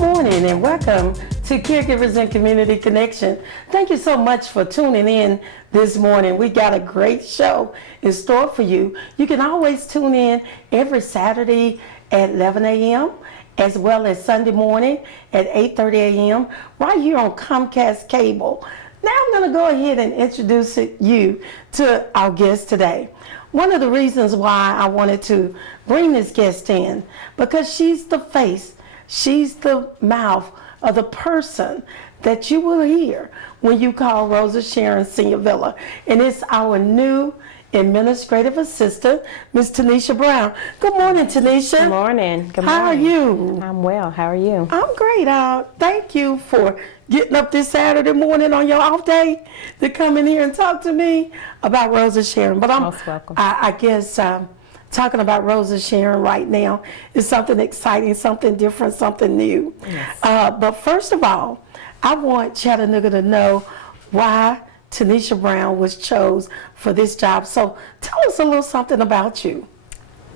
morning and welcome to Caregivers and Community Connection. Thank you so much for tuning in this morning. We got a great show in store for you. You can always tune in every Saturday at 11 a.m. as well as Sunday morning at 8:30 a.m. right here on Comcast Cable. Now I'm going to go ahead and introduce you to our guest today. One of the reasons why I wanted to bring this guest in, because she's the face, she's the mouth of the person that you will hear when you call Rosa Sharon Senior Villa. And it's our new administrative assistant, Ms. Tynesia Brown. Good morning, Tynesia. Good morning. Good morning. How are you? I'm well. How are you? I'm great. Thank you for getting up this Saturday morning on your off day to come in here and talk to me about Rosa Sharon. But I'm most welcome. I guess talking about Rosa Sharon right now is something exciting, something different, something new. Yes. But first of all, I want Chattanooga to know why Tynesia Brown was chose for this job. So tell us a little something about you.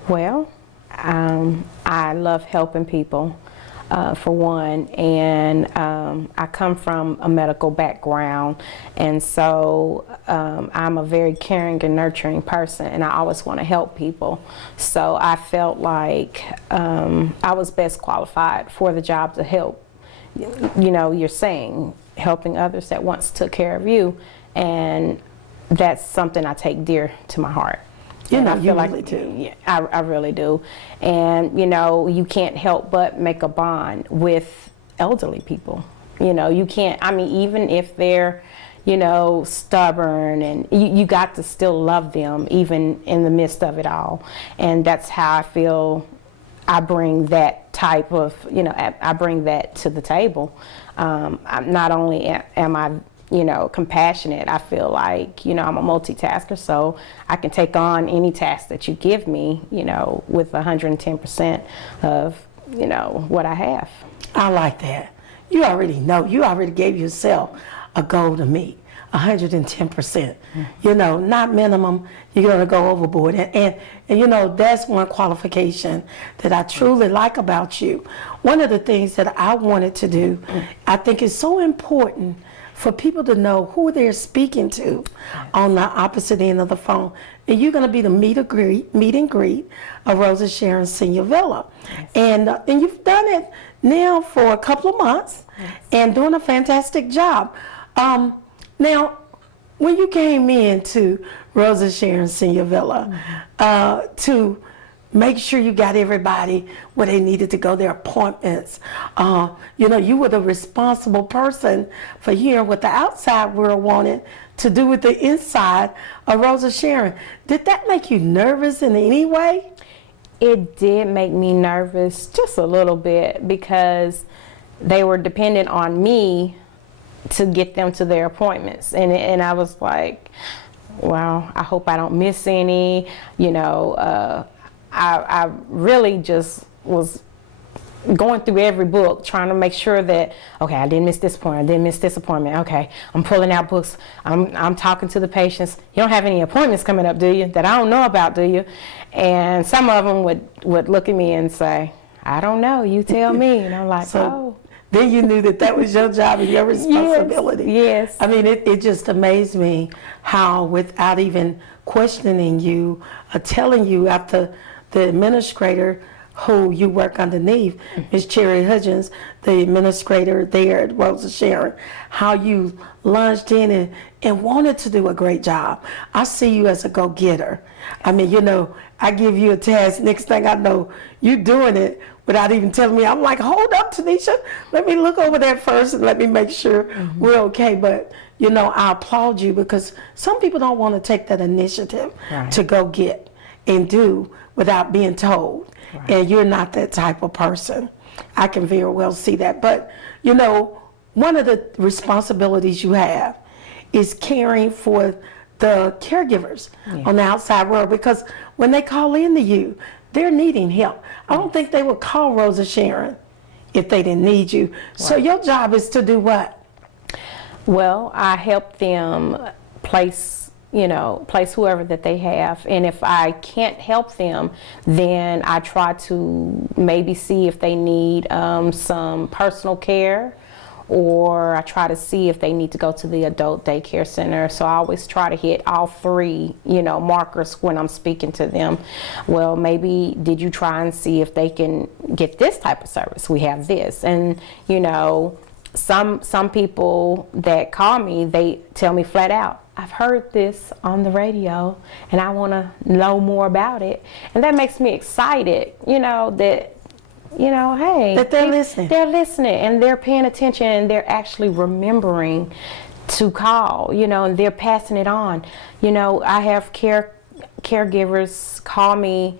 Well, I love helping people, for one, and I come from a medical background, and so I'm a very caring and nurturing person, and I always want to help people. So I felt like I was best qualified for the job to help. You know, you're saying helping others that once took care of you, and that's something I take dear to my heart. You know, I feel you like really do. Yeah, I really do. And you know, you can't help but make a bond with elderly people. You know, you can't, I mean, even if they're, you know, stubborn, and you got to still love them even in the midst of it all. And that's how I feel I bring that type of, you know, I bring that to the table. Not only am I, you know, compassionate, I feel like, you know, I'm a multitasker, so I can take on any task that you give me, you know, with 110% of, you know, what I have. I like that. You already know, you already gave yourself a goal to meet, 110%. You know, not minimum, you're gonna go overboard. And you know, that's one qualification that I truly like about you. One of the things that I wanted to do, I think is so important for people to know who they're speaking to on the opposite end of the phone. And you're going to be the meet and greet of Rosa Sharon Senior Villa. Yes. And you've done it now for a couple of months. Yes. And doing a fantastic job. Now, when you came in to Rosa Sharon Senior Villa, to make sure you got everybody where they needed to go, their appointments. You know, you were the responsible person for hearing what the outside world wanted to do with the inside of Rosa Sharon. Did that make you nervous in any way? It did make me nervous just a little bit, because they were dependent on me to get them to their appointments. And I was like, wow, I hope I don't miss any, you know. I really just was going through every book, trying to make sure that, okay, I didn't miss this appointment, I didn't miss this appointment, okay, I'm pulling out books, I'm talking to the patients. You don't have any appointments coming up, do you, that I don't know about, do you? And some of them would look at me and say, I don't know, you tell me. And I'm like, oh. Then you knew that was your job and your responsibility. Yes. I mean, it just amazed me how, without even questioning you or telling you, after the administrator who you work underneath, Ms. Cherry Hudgens, the administrator there at Rosa Sharon, how you lunged in and wanted to do a great job. I see you as a go-getter. I mean, you know, I give you a task, next thing I know, you doing it without even telling me. I'm like, hold up, Tynesia, let me look over that first and let me make sure we're okay. But, you know, I applaud you, because some people don't want to take that initiative to go get and do without being told. Right. And you're not that type of person. I can very well see that. But, you know, one of the responsibilities you have is caring for the caregivers on the outside world, because when they call in to you, they're needing help. I don't think they would call Rosa Sharon if they didn't need you. Right. So your job is to do what? Well, I help them place place whoever that they have. And if I can't help them, then I try to maybe see if they need some personal care, or I try to see if they need to go to the adult daycare center. So I always try to hit all three, markers when I'm speaking to them. Well, maybe did you try and see if they can get this type of service? We have this. And, some people that call me, they tell me flat out, I've heard this on the radio and I want to know more about it. And that makes me excited, that hey, that they're listening. They're listening and they're paying attention and they're actually remembering to call, and they're passing it on. I have caregivers call me,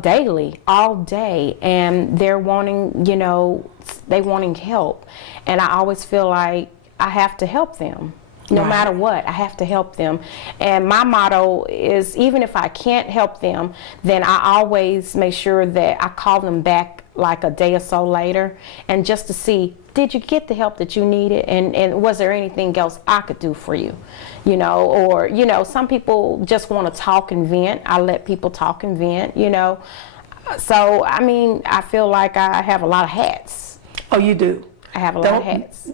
daily, all day, and they're wanting, they wanting help. And I always feel like I have to help them. No matter what, I have to help them. And my motto is, even if I can't help them, then I always make sure that I call them back like a day or so later, and just to see, did you get the help that you needed, and was there anything else I could do for you? Or some people just want to talk and vent. I let people talk and vent, So, I feel like I have a lot of hats. Oh, you do? I have a lot of hats.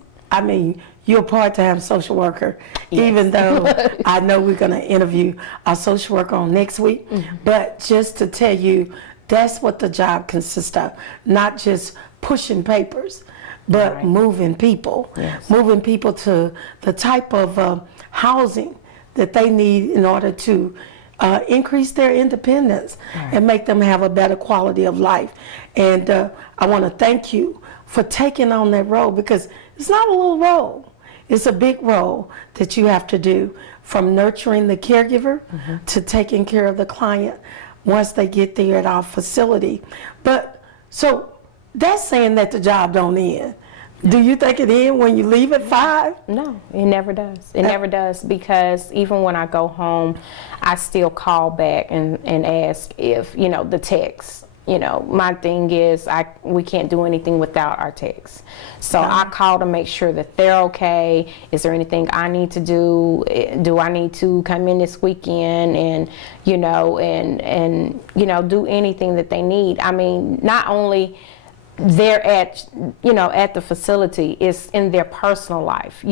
You're a part-time social worker, yes. Even though I know we're going to interview our social worker on next week. Mm-hmm. But just to tell you, that's what the job consists of. Not just pushing papers, but moving people. Yes. Moving people to the type of housing that they need in order to increase their independence and make them have a better quality of life. And I want to thank you for taking on that role, because it's not a little role. It's a big role that you have to do, from nurturing the caregiver to taking care of the client once they get there at our facility. But so that's saying that the job don't end. Do you think it ends when you leave at 5? No, it never does. It never does, because even when I go home, I still call back and ask if, the text. My thing is we can't do anything without our techs. So I call to make sure that they're okay. Is there anything I need to do? Do I need to come in this weekend and, do anything that they need? Not only they're at the facility, it's in their personal life,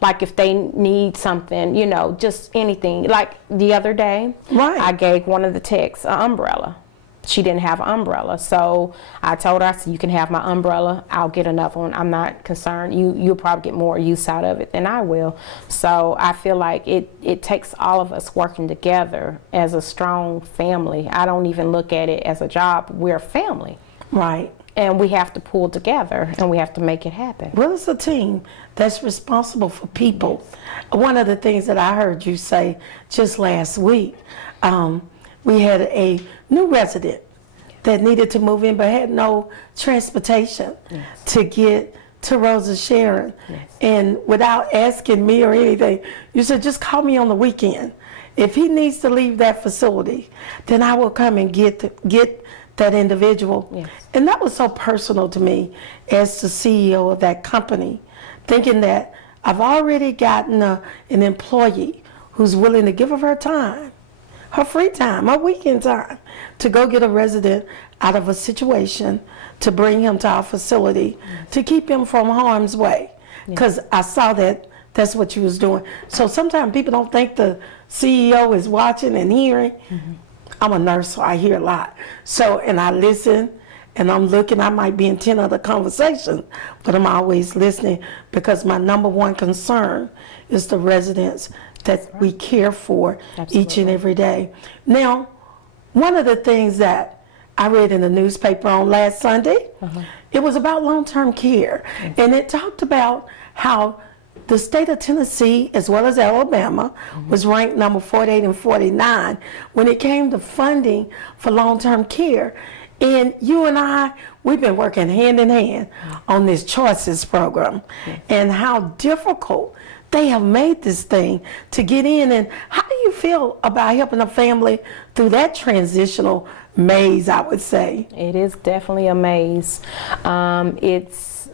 like if they need something, just anything. Like the other day, I gave one of the techs an umbrella. She didn't have an umbrella, so I told her, I said, you can have my umbrella, I'll get another one. I'm not concerned. You'll probably get more use out of it than I will. So I feel like it takes all of us working together as a strong family. I don't even look at it as a job. We're a family. Right. And we have to pull together, and we have to make it happen. Well, it's a team that's responsible for people. One of the things that I heard you say just last week, we had a new resident that needed to move in but had no transportation to get to Rosa Sharon. And without asking me or anything, you said, just call me on the weekend. If he needs to leave that facility, then I will come and get that individual. And that was so personal to me as the CEO of that company, thinking that I've already gotten an employee who's willing to give of her time, her free time, her weekend time, to go get a resident out of a situation, to bring him to our facility, to keep him from harm's way. Because I saw that that's what you was doing. So sometimes people don't think the CEO is watching and hearing. I'm a nurse, so I hear a lot. So, and I listen, and I'm looking. I might be in 10 other conversations, but I'm always listening, because my number one concern is the residents that we care for each and every day. Now, one of the things that I read in the newspaper on last Sunday, it was about long-term care. And it talked about how the state of Tennessee, as well as Alabama, was ranked number 48 and 49 when it came to funding for long-term care. And you and I, we've been working hand in hand on this Choices program, and how difficult they have made this thing to get in. And how do you feel about helping a family through that transitional maze, I would say? It is definitely a maze. It's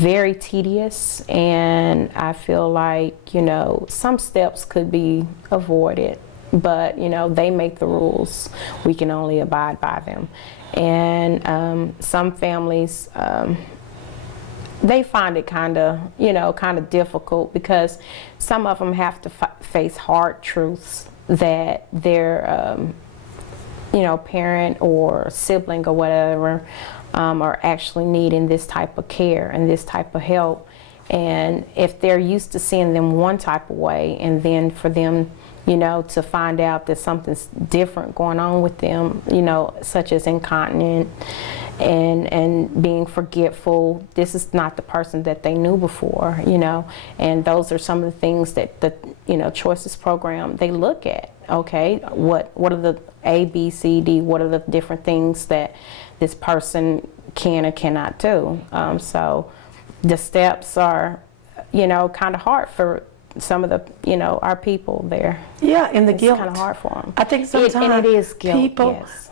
very tedious, and I feel like, you know, some steps could be avoided, but, you know, they make the rules. We can only abide by them. And some families, they find it kind of difficult, because some of them have to face hard truths that their, you know, parent or sibling or whatever are actually needing this type of care and this type of help. And if they're used to seeing them one type of way, and then for them, you know, to find out that something's different going on with them, you know, such as incontinent and being forgetful, this is not the person that they knew before, you know. And those are some of the things that the, you know, Choices program, they look at. Okay, what are the A, B, C, D, what are the different things that this person can or cannot do? So the steps are, you know, kind of hard for some of the, you know, our people there. Yeah, and the guilt. It's kind of hard for them. I think sometimes and it is guilt,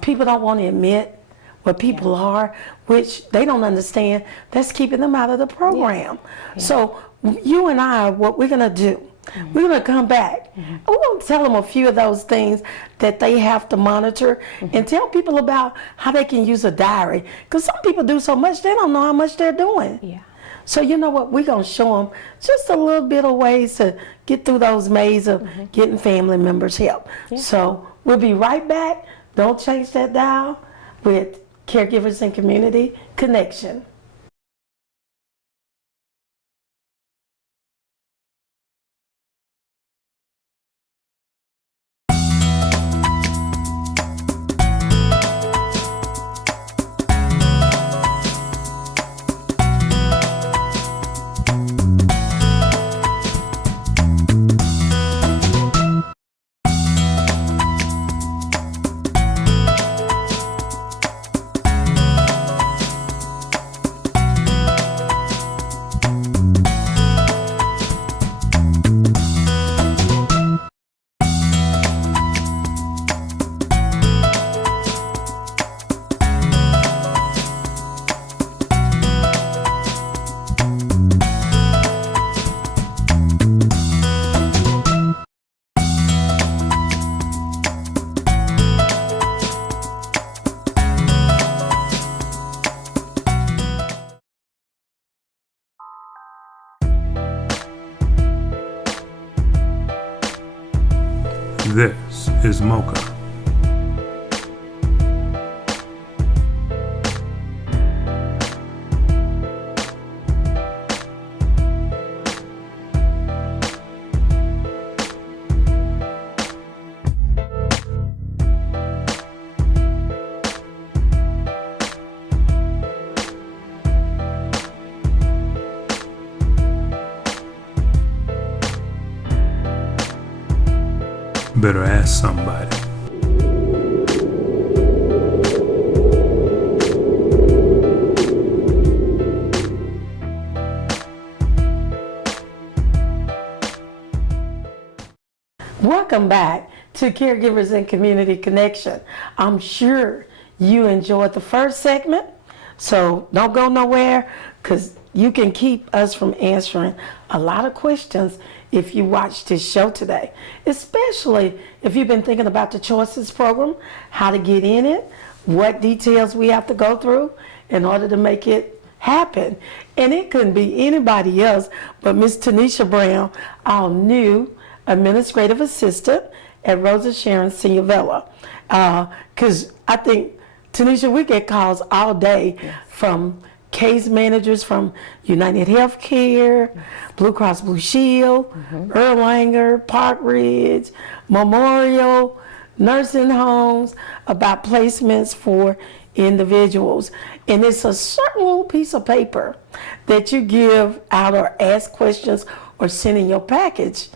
people don't want to admit what people are, which they don't understand. That's keeping them out of the program. Yeah. So you and I, what we're going to do, we're going to come back. We're going to tell them a few of those things that they have to monitor, and tell people about how they can use a diary. Because some people do so much, they don't know how much they're doing. Yeah. So you know what, we're going to show them just a little bit of ways to get through those maze of getting family members help. Yeah. So we'll be right back. Don't change that dial with Caregivers and Community Connection. This is Mocha. Better ask somebody. Welcome back to Caregivers and Community Connection. I'm sure you enjoyed the first segment, so don't go nowhere, because you can keep us from answering a lot of questions if you watch this show today, especially if you've been thinking about the Choices program, how to get in it, what details we have to go through in order to make it happen. And it couldn't be anybody else but Miss Tynesia Brown, our new administrative assistant at Rosa Sharon Senior Villa. Because I think, Tynesia, we get calls all day from case managers from United Healthcare, Blue Cross Blue Shield, Erlanger, Park Ridge, Memorial, nursing homes, about placements for individuals. And it's a certain little piece of paper that you give out or ask questions or send in your package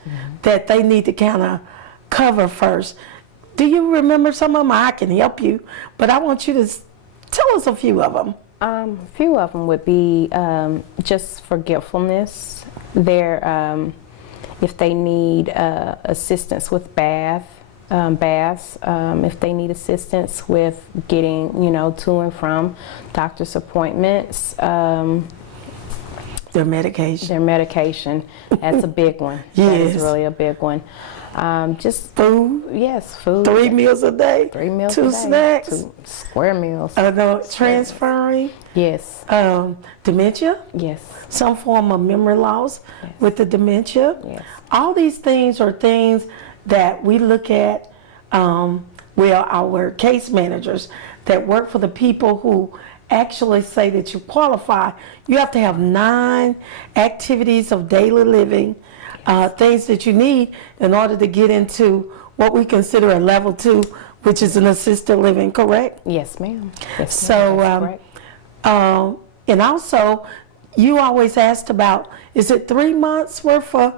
that they need to kind of cover first. Do you remember some of them? I can help you, but I want you to tell us a few of them. A few of them would be just forgetfulness. If they need assistance with baths, if they need assistance with getting, to and from doctor's appointments, Their medication. Their medication. That's a big one. That Yes. is really a big one. Just Food. yes, food. 3 meals a day. 3 meals Two a day. snacks. 2 square meals. No, transferring. Yes. Dementia. Yes. Some form of memory loss Yes. with the dementia. Yes. All these things are things that we look at, well, our case managers that work for the people who actually say that you qualify. You have to have 9 activities of daily living, things that you need in order to get into what we consider a level 2, which is an assisted living, correct? Yes, ma'am. Yes, So, ma'am. That's correct. And also, you always asked about, is it 3 months worth of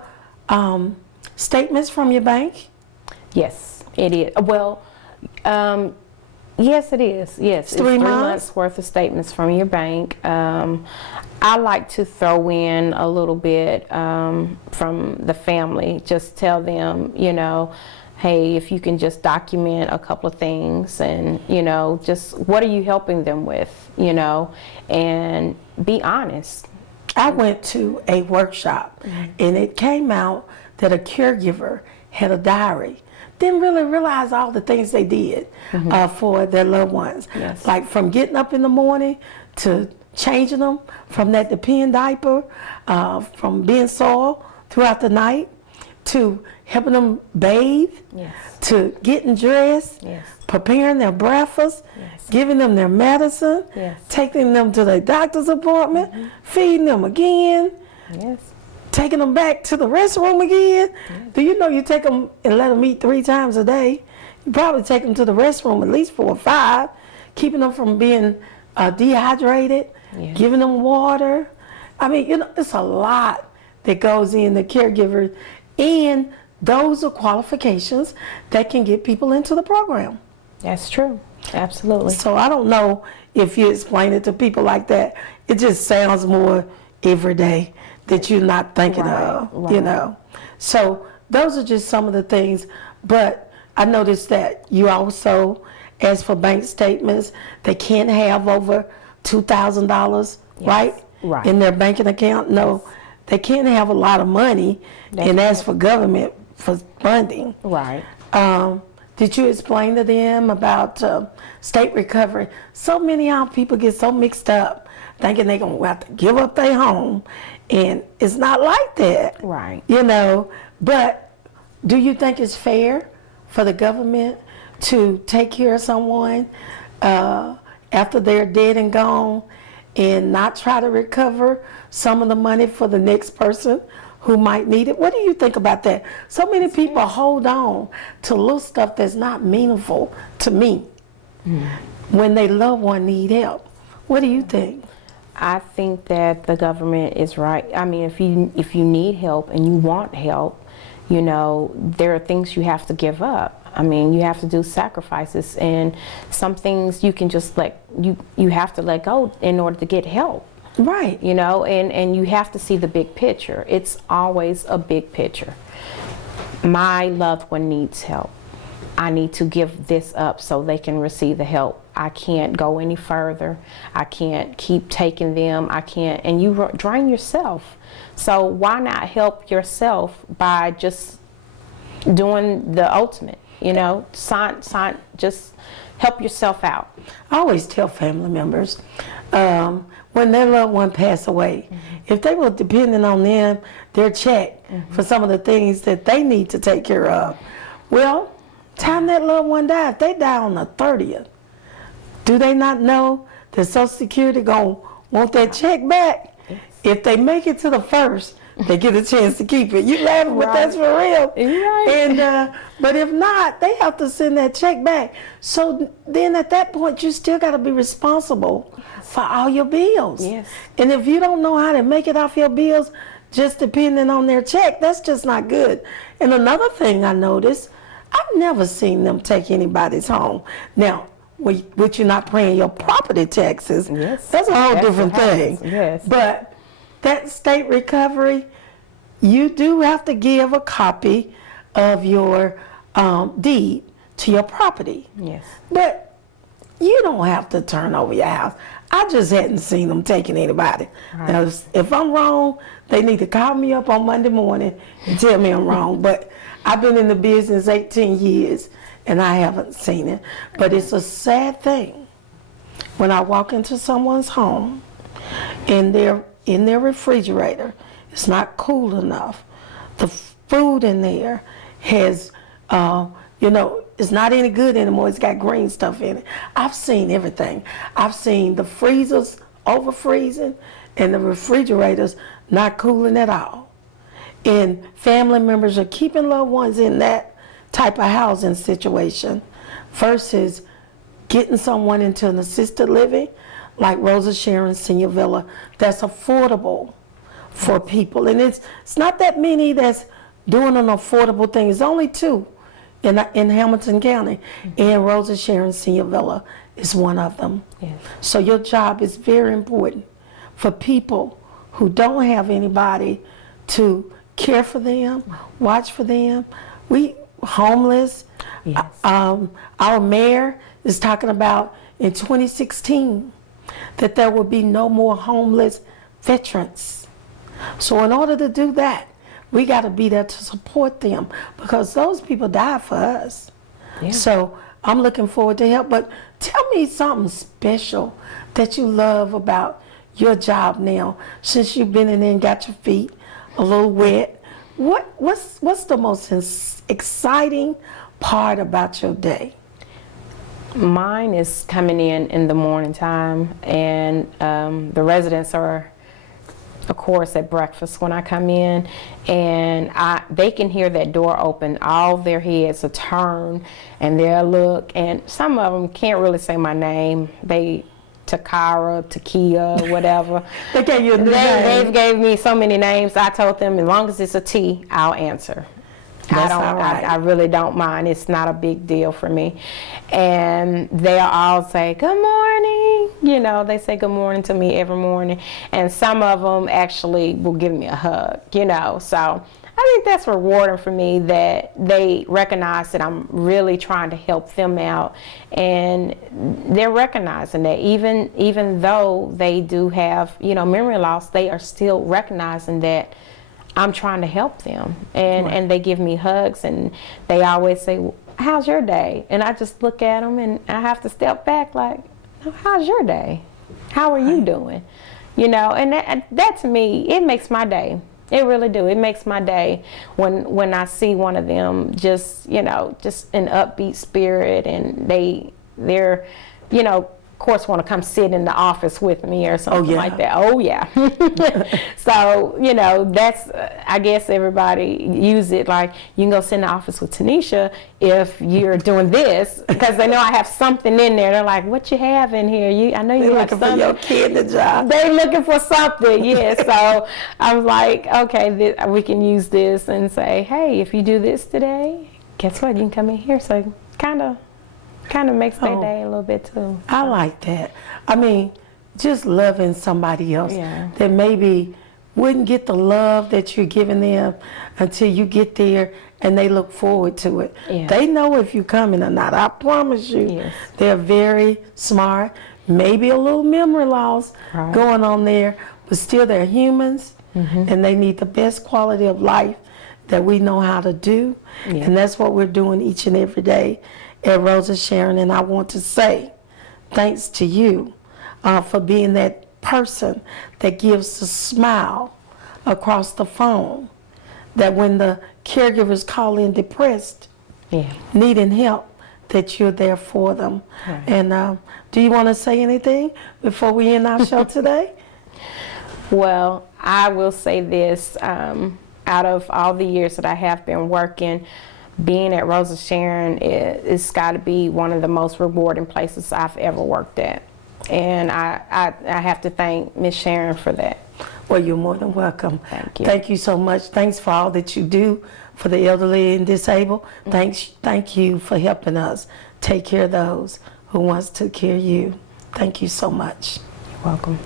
statements from your bank? Yes, it is. Well, yes, it is. Yes, it's 3 3 months? months worth of statements from your bank. I like to throw in a little bit from the family. Just tell them, hey, if you can just document a couple of things, and just what are you helping them with, and be honest. I went to a workshop and it came out that a caregiver had a diary. Didn't really realize all the things they did for their loved ones. Yes. Like from getting up in the morning to changing them from that depend diaper, from being soiled throughout the night, to helping them bathe, Yes. to getting dressed, Yes. preparing their breakfast, Yes. giving them their medicine, Yes. taking them to their doctor's appointment, feeding them again, Yes. taking them back to the restroom again. Do you know you take them and let them eat 3 times a day? You probably take them to the restroom at least 4 or 5, keeping them from being dehydrated, Yes. giving them water. I mean, it's a lot that goes in the caregiver, and those are qualifications that can get people into the program. That's true. Absolutely. So I don't know if you explain it to people like that. It just sounds more everyday that you're not thinking of, right. So those are just some of the things. But I noticed that you also ask for bank statements. They can't have over $2,000, right? Right. In their banking account. No, they can't have a lot of money and ask for government for funding. Right. Did you explain to them about state recovery? So many of our people get so mixed up thinking they're going to have to give up their home, and it's not like that. Right. But do you think it's fair for the government to take care of someone after they're dead and gone and not try to recover some of the money for the next person who might need it? What do you think about that? So many people hold on to little stuff that's not meaningful to me when they loved one need help. What do you think? I think that the government is right. I mean, if you need help and you want help, there are things you have to give up. I mean, you have to do sacrifices, and some things you can just you have to let go in order to get help. Right. And you have to see the big picture. It's always a big picture. My loved one needs help. I need to give this up so they can receive the help. I can't go any further. I can't keep taking them. I can't, and you drain yourself. So why not help yourself by just doing the ultimate, just help yourself out. I always tell family members, when their loved one passed away, if they were depending on them, their check for some of the things that they need to take care of, well, time that loved one died, if they die on the 30th, do they not know that Social Security gonna want that check back? Yes. If they make it to the 1st, they get a chance to keep it. You laughing, but that's for real. Right. And but if not, they have to send that check back. So then at that point, you still got to be responsible for all your bills. Yes. And if you don't know how to make it off your bills, just depending on their check, that's just not good. And another thing I noticed, I've never seen them take anybody's home. Now, with you not paying your property taxes, Yes. that's a whole That's different what happens. thing. Yes. But that state recovery, you do have to give a copy of your deed to your property. Yes. But you don't have to turn over your house. I just hadn't seen them taking anybody. Right. Now, if I'm wrong, they need to call me up on Monday morning and tell me I'm wrong. But I've been in the business 18 years and I haven't seen it. But it's a sad thing when I walk into someone's home and they're in their refrigerator, it's not cool enough. The food in there has, it's not any good anymore. It's got green stuff in it. I've seen everything. I've seen the freezers over freezing and the refrigerators not cooling at all. And family members are keeping loved ones in that type of housing situation versus getting someone into an assisted living like Rosa Sharon Senior Villa that's affordable for people. And it's not that many that's doing an affordable thing. It's only 2 in Hamilton County, and Rosa Sharon Senior Villa is one of them. Yes. So your job is very important for people who don't have anybody to care for them, watch for them. We homeless. Yes. Our mayor is talking about in 2016 that there will be no more homeless veterans. So in order to do that, we got to be there to support them because those people died for us. Yeah. So I'm looking forward to help. But tell me something special that you love about your job now, since you've been in there and got your feet a little wet. What's the most exciting part about your day? Mine is coming in the morning time, and the residents are, of course, at breakfast when I come in, and they can hear that door open. All their heads are turned, and they'll look, and some of them can't really say my name. Takara, Takia, whatever. They gave you a new name. They've gave me so many names. I told them as long as it's a T, I'll answer. That's all right. I really don't mind. It's not a big deal for me. And they'll all say, good morning. They say good morning to me every morning. And some of them actually will give me a hug, So I think that's rewarding for me that they recognize that I'm really trying to help them out. And they're recognizing that even though they do have, memory loss, they are still recognizing that I'm trying to help them, and they give me hugs, and they always say, how's your day? And I just look at them, and I have to step back like, no, how's your day? How are you doing? And that to me, it makes my day. It really do. It makes my day when I see one of them just an upbeat spirit, and they're of course want to come sit in the office with me or something like that. Oh yeah. So that's I guess everybody use it like you can go sit in the office with Tynesia if you're doing this, because they know I have something in there. They're like, what you have in here? I know you have something. They're looking for your kid in the job. They're looking for something, yeah. So I'm like, okay, we can use this and say, hey, if you do this today, guess what? You can come in here. So kind of makes their day a little bit too. I like that. I mean, just loving somebody else that maybe wouldn't get the love that you're giving them until you get there and they look forward to it. Yeah. They know if you're coming or not. I promise you. Yes. They're very smart. Maybe a little memory loss going on there, but still they're humans, and they need the best quality of life that we know how to do. Yeah. And that's what we're doing each and every day at Rosa Sharon. And I want to say thanks to you for being that person that gives a smile across the phone, that when the caregivers call in depressed, needing help, that you're there for them. Right. And do you want to say anything before we end our show today? Well, I will say this, out of all the years that I have been working, being at Rosa Sharon, it's got to be one of the most rewarding places I've ever worked at. And I have to thank Miss Sharon for that. Well, you're more than welcome. Thank you. Thank you so much. Thanks for all that you do for the elderly and disabled. Thank you for helping us take care of those who wants to care you. Thank you so much. You're welcome.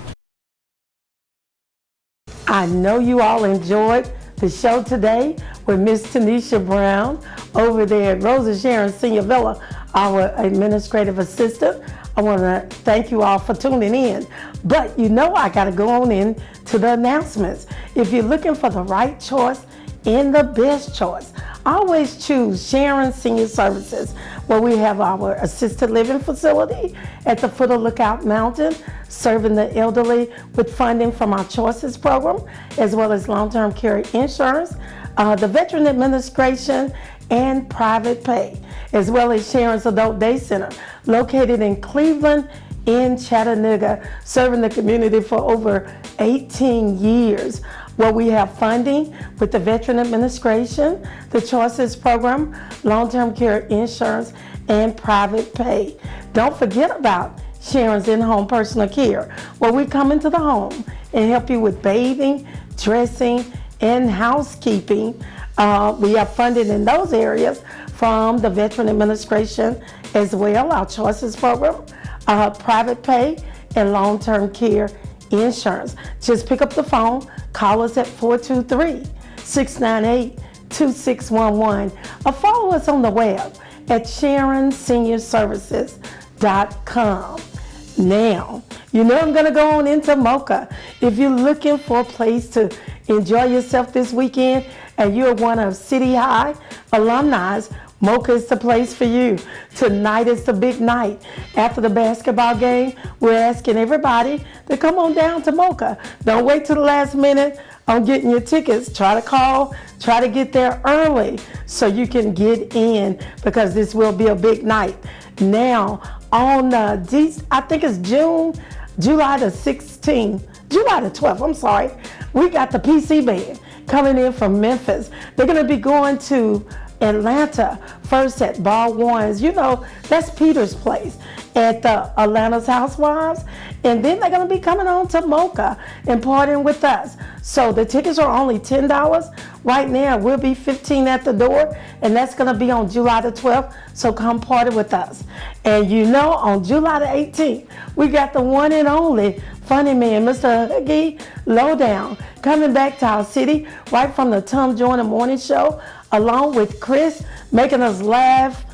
I know you all enjoyed the show today with Miss Tynesia Brown over there at Rosa Sharon Senior Villa, our administrative assistant. I want to thank you all for tuning in. But you know I got to go on in to the announcements. If you're looking for the right choice and the best choice, always choose Sharon Senior Services, where we have our assisted living facility at the foot of Lookout Mountain, serving the elderly with funding from our Choices program, as well as long-term care insurance, the Veteran Administration, and private pay, as well as Sharon's Adult Day Center, located in Cleveland in Chattanooga, serving the community for over 18 years, where we have funding with the Veteran Administration, the Choices Program, long-term care insurance, and private pay. Don't forget about Sharon's in-home personal care, where we come into the home and help you with bathing, dressing, and housekeeping. We have funding in those areas from the Veteran Administration as well, our Choices Program, private pay, and long-term care insurance. Just pick up the phone, call us at 423-698-2611, or follow us on the web at SharonSeniorServices.com. Now, you know I'm gonna go on into Mocha. If you're looking for a place to enjoy yourself this weekend and you're one of City High alumni, Mocha is the place for you. Tonight is the big night. After the basketball game, we're asking everybody to come on down to Mocha. Don't wait till the last minute on getting your tickets. Try to call, try to get there early so you can get in, because this will be a big night. Now, on I think it's July the 12th, I'm sorry, we got the PC Band coming in from Memphis. They're gonna be going to Atlanta first at Bar Ones. You know, that's Peter's place at the Atlanta's Housewives. And then they're going to be coming on to Mocha and partying with us. So the tickets are only $10. Right now, we'll be $15 at the door, and that's going to be on July the 12th. So come party with us. And you know, on July the 18th, we got the one and only funny man, Mr. Huggy Lowdown, coming back to our city right from the Tom Joyner Morning Show, along with Chris, making us laugh.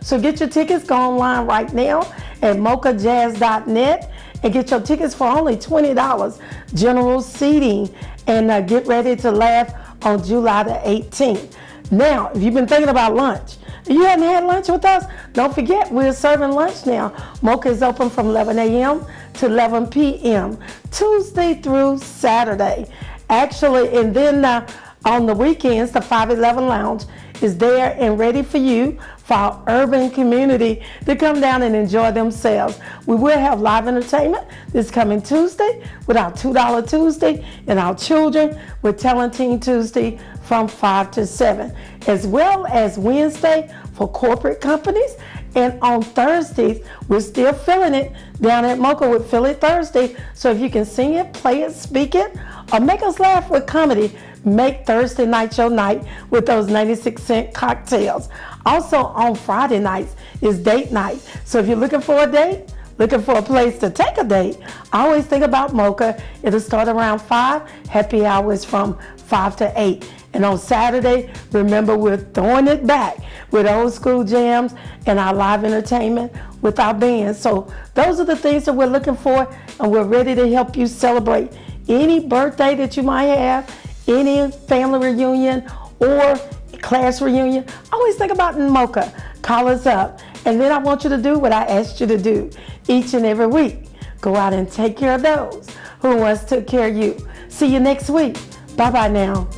So get your tickets, go online right now at mochajazz.net and get your tickets for only $20, general seating, and get ready to laugh on July the 18th. Now, if you've been thinking about lunch, if you hadn't had lunch with us, don't forget we're serving lunch now. Mocha is open from 11 a.m. to 11 p.m. Tuesday through Saturday. Actually, and then on the weekends, the 511 Lounge is there and ready for you, for our urban community to come down and enjoy themselves. We will have live entertainment this coming Tuesday with our $2 Tuesday, and our children with Talentine Tuesday from 5 to 7, as well as Wednesday for corporate companies. And on Thursdays, we're still feeling it down at Mocha with Feel It Thursday. So if you can sing it, play it, speak it, or make us laugh with comedy, make Thursday night your night with those 96-cent cocktails. Also on Friday nights is date night. So if you're looking for a date, looking for a place to take a date, I always think about Mocha. It'll start around 5. Happy hours from 5 to 8. And on Saturday, remember, we're throwing it back with old school jams and our live entertainment with our band. So those are the things that we're looking for, and we're ready to help you celebrate any birthday that you might have, any family reunion or class reunion. Always think about Mocha. Call us up. And then I want you to do what I asked you to do each and every week. Go out and take care of those who once took care of you. See you next week. Bye-bye now.